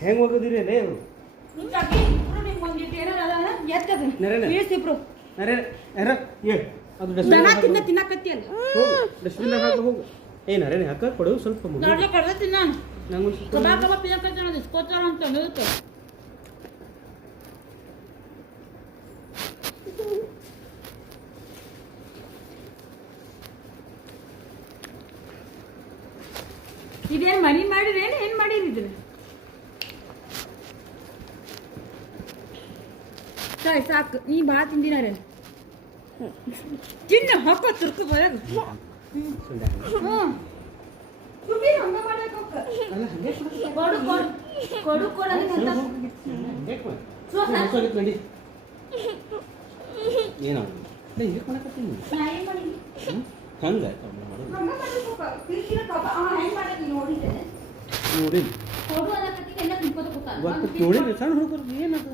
ಹೆಂಗ್ ಹೋಗೋದಿರಿ ಲೇ ಡಸ್ಟ್ಬಿನ್ ಹಾಕಿ ಹೋಗು. ನರೇನೆ ಹಾಕ ಕೊಡು ಸ್ವಲ್ಪ ಇದೇನ್ ಮನಿ ಮಾಡಿರಿ ಏನ್ ಮಾಡಿರಿ ಇದ್ರ ಸಾಕು ನೀ ಭಾಳ ತಿಂದಿನಾರೆ ತಿನ್ನ ಹಾಕೋ ತುರ್ಕು ಬರೋದು ನೋಡಿ ಸಣ್ಣ ಹುಡುಗರು ಏನದ